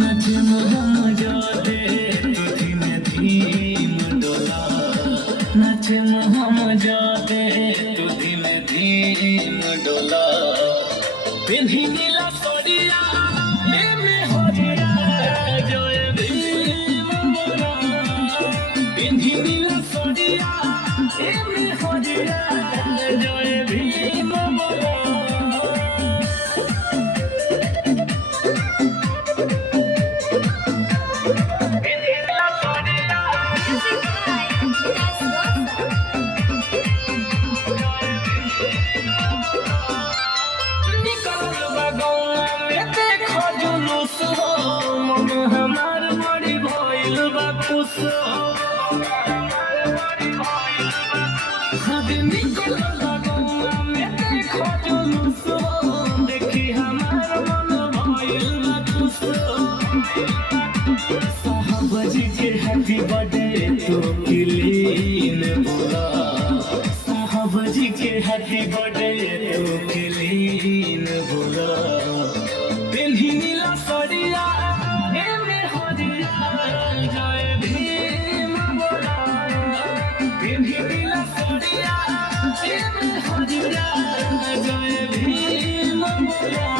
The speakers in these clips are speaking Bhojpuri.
नाचे मोहम्मजादे तो धीमे धीम डोला नाचे मोहम्मजादे तो धीमे धीम डोला पिन्ही नीला सोडिया ए में होरिया जोए भीम बोला पिन्ही नीला सोडिया ए में होरिया जोए भीम बोला हमार बड़ी भइल बा खुश हद निकल लगौआ में देखो जुलूस देखी हमार मन भइल बा खुश साहब जी के हैप्पी बर्थडे तो क्लीन बोला साहब जी के हैप्पी बर्थडे तो क्लीन बोला पिन्ही नीला सड़िया जय भीम बोला पिन्ही नीला सड़िया जय भीम बोला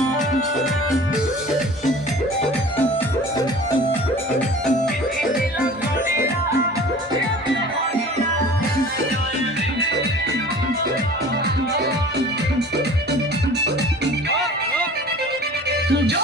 जो